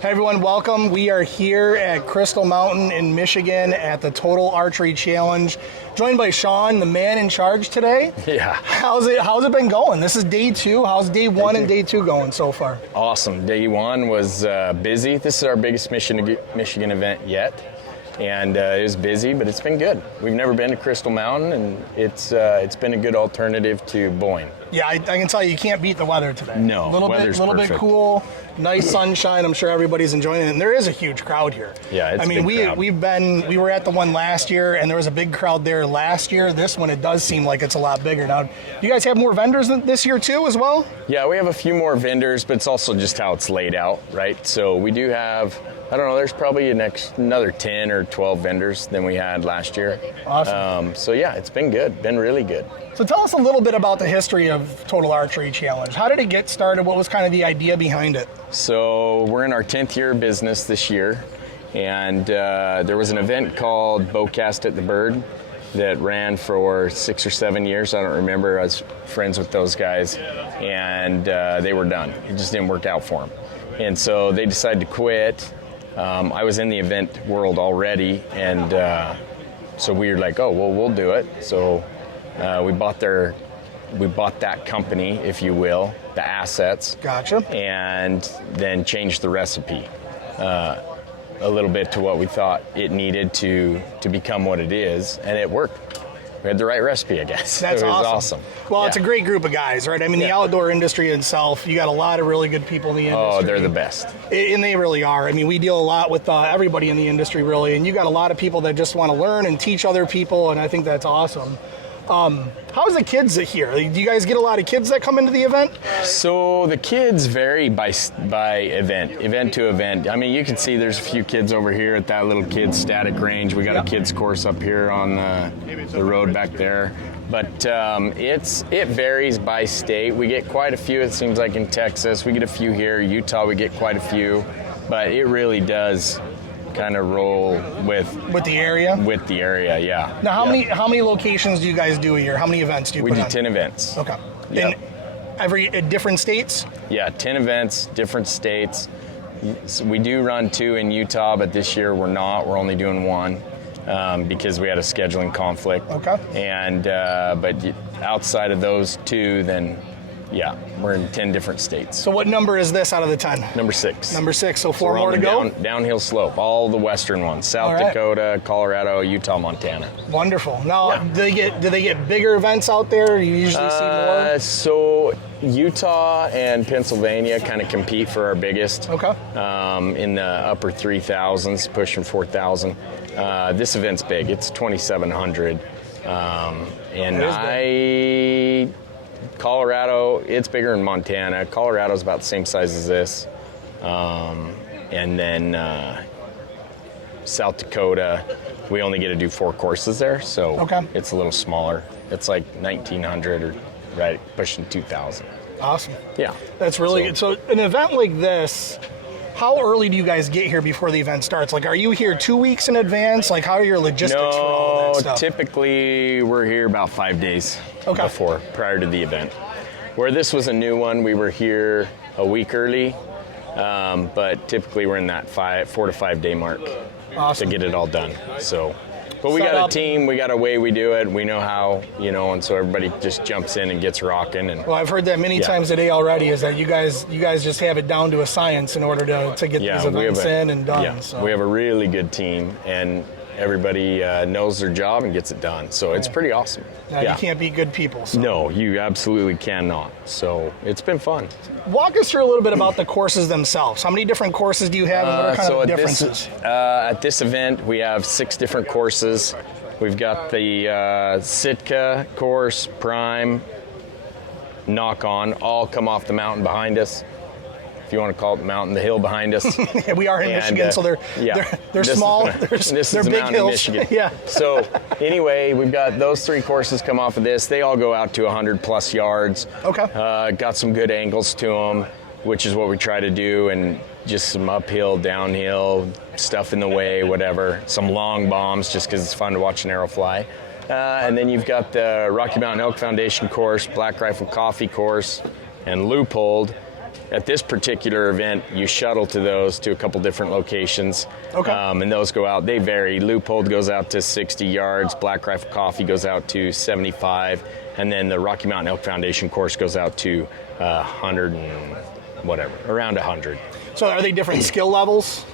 Hey everyone, welcome. We are here at Crystal Mountain in Michigan at the Total Archery Challenge, joined by Sean, the man in charge today. Yeah. How's it been going? This is day 2. How's day 1 and day 2 going so far? Awesome. Day 1 was busy. This is our biggest Michigan event yet. And it was busy, but it's been good. We've never been to Crystal Mountain, and it's been a good alternative to Boyne. Yeah, I can tell you can't beat the weather today. No, weather's little bit cool, nice sunshine. I'm sure everybody's enjoying it, and there is a huge crowd here. Yeah, it's I mean, a big crowd. we were at the one last year, and there was a big crowd there last year. This one, it does seem like it's a lot bigger now. Do you guys have more vendors this year too, as well? Yeah, we have a few more vendors, but it's also just how it's laid out, right? So we do have, I don't know, there's probably another 10 or 12 vendors than we had last year. Awesome. So yeah, it's been good, been really good. So tell us a little bit about the history of Total Archery Challenge. How did it get started? What was kind of the idea behind it? So we're in our 10th year of business this year, and there was an event called Bowcast at the Bird that ran for 6 or 7 years. I don't remember. I was friends with those guys, and they were done. It just didn't work out for them. And so they decided to quit. I was in the event world already, and so we were like, oh, well, we'll do it. So we bought that company, if you will, the assets. Gotcha. And then changed the recipe a little bit to what we thought it needed to become what it is, and it worked. We had the right recipe, I guess. That's it was awesome. awesome. Well, yeah. It's a great group of guys, right? I mean, the outdoor industry itself, you got a lot of really good people in the industry. Oh, they're the best. And they really are. I mean, we deal a lot with everybody in the industry, really, and you got a lot of people that just want to learn and teach other people, and I think that's awesome. How's the kids here? Do you guys get a lot of kids that come into the event? So the kids vary by event to event. I mean, you can see there's a few kids over here at that little kids static range. We got a kids course up here on the road back there. But it varies by state. We get quite a few, it seems like, in Texas. We get a few here. Utah, we get quite a few. But it really does kind of roll with the area. With the area, yeah. Now, how many locations do you guys do a year? How many events do you put on? We do 10 events. Okay. Yep. In different states? Yeah, 10 events, different states. We do run 2 in Utah, but this year we're not. We're only doing 1 because we had a scheduling conflict. Okay. And but outside of those 2, then yeah, we're in 10 different states. So what number is this out of the 10? Number 6. Number 6, so 4 we're more on to go? Downhill slope, all the western ones, South Dakota, Colorado, Utah, Montana. Wonderful. Now, do they get bigger events out there? Do you usually see more? So Utah and Pennsylvania kind of compete for our biggest. Okay. In the upper 3,000s, pushing 4,000. This event's big. It's 2,700. And Colorado, it's bigger than Montana. Colorado's about the same size as this. And then South Dakota, we only get to do 4 courses there, so it's a little smaller. It's like 1,900 or right pushing 2,000. Awesome. Yeah. That's really good. So an event like this, how early do you guys get here before the event starts? Like, are you here 2 weeks in advance? Like, how are your logistics for all that stuff? Typically we're here about 5 days before, prior to the event. Where this was a new one, we were here a week early, but typically we're in that 4 to 5 day mark to get it all done. So, but we got a team, we got a way we do it, we know how, and so everybody just jumps in and gets rocking. And well, I've heard that many times today already, is that you guys just have it down to a science in order to get these events in and done. Yeah, so. We have a really good team, and everybody knows their job and gets it done. So it's pretty awesome. Now, you can't beat good people. So. No, you absolutely cannot. So it's been fun. Walk us through a little bit about the courses themselves. How many different courses do you have, and what are kind of the differences? At this event, we have 6 different courses. We've got the Sitka course, Prime, Knock On, all come off the mountain behind us. If you want to call it the mountain, the hill behind us. Yeah, we are in Michigan, so they're small. They're big hills. Michigan. Yeah. So anyway, we've got those 3 courses come off of this. They all go out to 100 plus yards. Okay. Got some good angles to them, which is what we try to do, and just some uphill, downhill, stuff in the way, whatever. Some long bombs, just because it's fun to watch an arrow fly. And then you've got the Rocky Mountain Elk Foundation course, Black Rifle Coffee course, and Loophole. at this particular event, you shuttle to those to a couple different locations. Okay. And those go out, they vary. Loophole goes out to 60 yards, Black Rifle Coffee goes out to 75, and then the Rocky Mountain Elk Foundation course goes out to 100 and whatever, around 100. So are they different skill levels?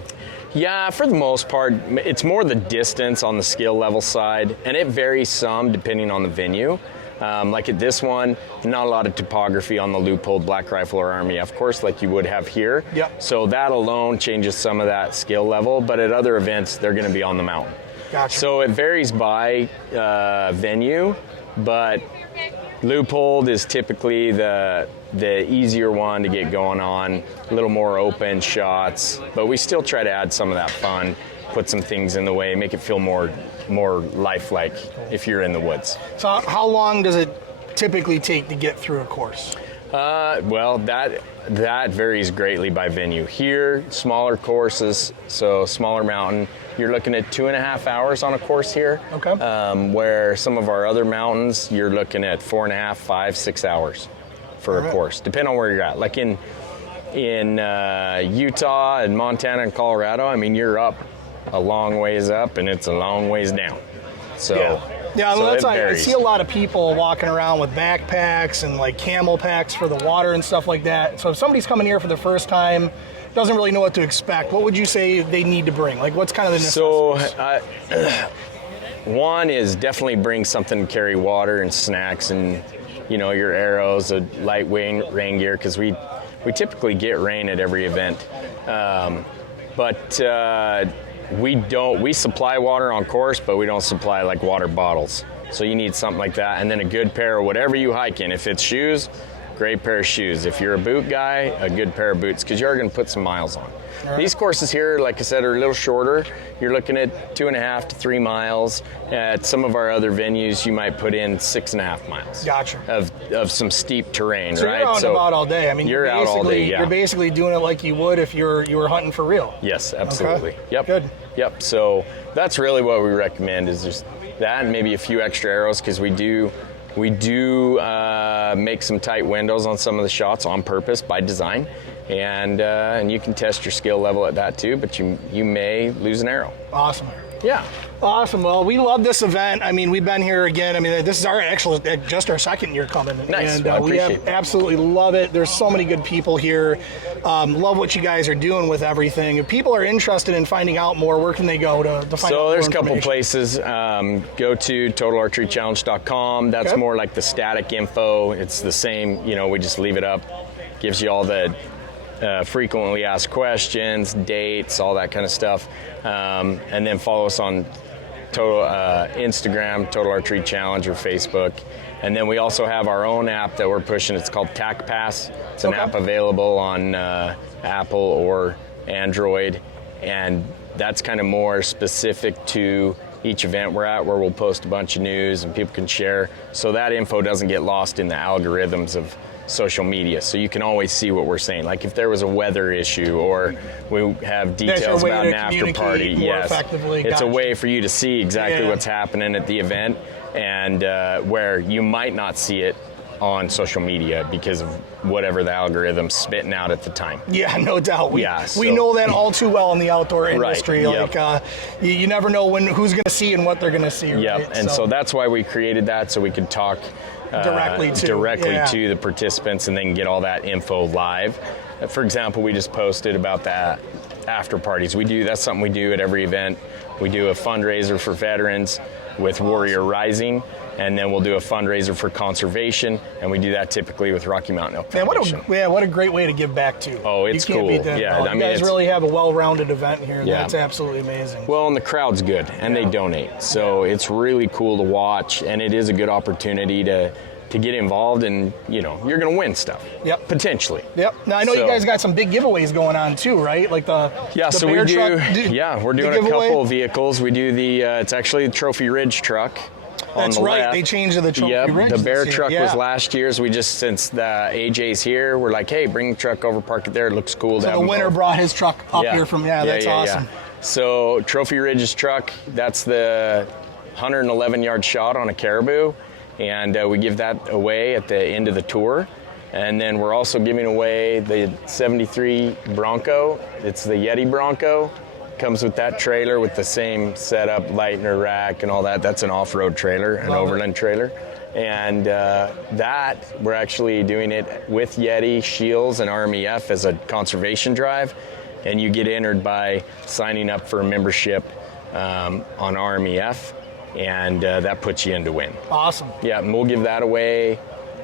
Yeah, for the most part, it's more the distance on the skill level side, and it varies some depending on the venue. Like at this one, not a lot of topography on the Loophole, Black Rifle, or Army, of course, like you would have here. Yep. So that alone changes some of that skill level, but at other events, they're going to be on the mountain. Gotcha. So it varies by venue, but Loophole is typically the easier one to get going on, a little more open shots, but we still try to add some of that fun, put some things in the way, make it feel more lifelike if you're in the woods. So how long does it typically take to get through a course? Well, that varies greatly by venue. Here, smaller courses, so smaller mountain, you're looking at 2.5 hours on a course here. Okay. Where some of our other mountains, you're looking at 4.5, 5, 6 hours for a course, depending on where you're at. Like in Utah and Montana and Colorado, I mean, you're up a long ways up and it's a long ways down. So yeah, well, so that's it why I varies. see a lot of people walking around with backpacks and like camel packs for the water and stuff like that. So if somebody's coming here for the first time, doesn't really know what to expect, what would you say they need to bring? Like, what's kind of the necessities? So one is definitely bring something to carry water and snacks and, you know, your arrows, a lightweight rain gear, because we typically get rain at every event. We supply water on course, but we don't supply like water bottles. So you need something like that, and then a good pair of whatever you hike in. If it's shoes, great pair of shoes. If you're a boot guy, a good pair of boots, because you are going to put some miles on. Right. These courses here, like I said, are a little shorter. You're looking at 2.5 to 3 miles. At some of our other venues, you might put in 6.5 miles. Gotcha. Of some steep terrain, so right? You're out and about all day. I mean, you're out all day. Yeah. You're basically doing it like you would if you were hunting for real. Yes, absolutely. Okay. Yep. Good. Yep. So that's really what we recommend is just that and maybe a few extra arrows, because we do make some tight windows on some of the shots on purpose by design, and you can test your skill level at that too, but you may lose an arrow. Awesome. Yeah. Awesome. Well, we love this event. I mean, we've been here again. I mean, this is just our second year coming. Nice. And well, we absolutely love it. There's so many good people here. Love what you guys are doing with everything. If people are interested in finding out more, where can they go to find out more? So there's a couple places. Go to totalarcherychallenge.com. That's more like the static info. It's the same, we just leave it up. Gives you all the frequently asked questions, dates, all that kind of stuff. And then follow us on Instagram, Total Archery Challenge, or Facebook. And then we also have our own app that we're pushing. It's called TAC Pass. It's an app available on Apple or Android. And that's kind of more specific to each event we're at, where we'll post a bunch of news and people can share. So that info doesn't get lost in the algorithms of social media, so you can always see what we're saying. Like if there was a weather issue, or we have details about an after party. Yes, it's a way for you to see exactly what's happening at the event, and where you might not see it on social media because of whatever the algorithm's spitting out at the time. Yeah, no doubt. We so, know that all too well in the outdoor industry. Right. Like you never know who's going to see and what they're going to see. Yep, right? and so that's why we created that, so we could talk directly to the participants and then get all that info live. For example, we just posted about that after parties. That's something we do at every event. We do a fundraiser for veterans with Warrior Rising, and then we'll do a fundraiser for conservation, and we do that typically with Rocky Mountain Elk Foundation. What a great way to give back to. Oh, it's cool. Beat that. Yeah, you guys really have a well-rounded event here. Yeah. That's absolutely amazing. Well, and the crowd's good, and they donate, so it's really cool to watch, and it is a good opportunity to get involved, and you're going to win stuff. Yep. Potentially. Yep. Now I know you guys got some big giveaways going on too, right? Like the so bear we do. Truck, we're doing a couple of vehicles. We do the it's actually the Trophy Ridge truck. That's right. Left. They changed to the Trophy Ridge. The bear truck was last year's. We just, since the AJ's here, we're like, hey, bring the truck over, park it there. It looks cool. So the winner brought his truck up here from. That's awesome. So Trophy Ridge's truck. That's the 111-yard shot on a caribou. And we give that away at the end of the tour. And then we're also giving away the 73 Bronco. It's the Yeti Bronco. Comes with that trailer with the same setup, lightener rack and all that. That's an off-road trailer, an overland trailer. And that, we're actually doing it with Yeti, Shields, and RMEF as a conservation drive. And you get entered by signing up for a membership on RMEF, and that puts you in to win. Awesome. Yeah, and we'll give that away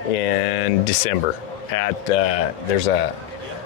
in December at the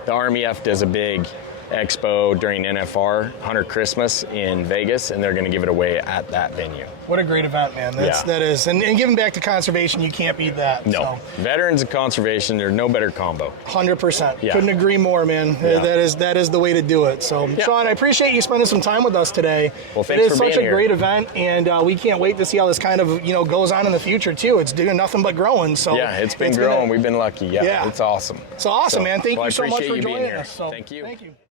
RMEF does a big expo during NFR Hunter Christmas in Vegas, and they're going to give it away at that venue. What a great event, man. That is, and giving back to conservation, you can't beat that. No, so. Veterans and conservation, there's no better combo. 100%. Yeah. Couldn't agree more, man. Yeah. That is the way to do it. So, Sean, I appreciate you spending some time with us today. Well, thanks for being here. It is such a great event, and we can't wait to see how this kind of goes on in the future too. It's doing nothing but growing. So yeah, it's been growing. We've been lucky. Yeah, it's awesome. So awesome, man. Thank you so much for you being joining here. us. So, thank you. Thank you.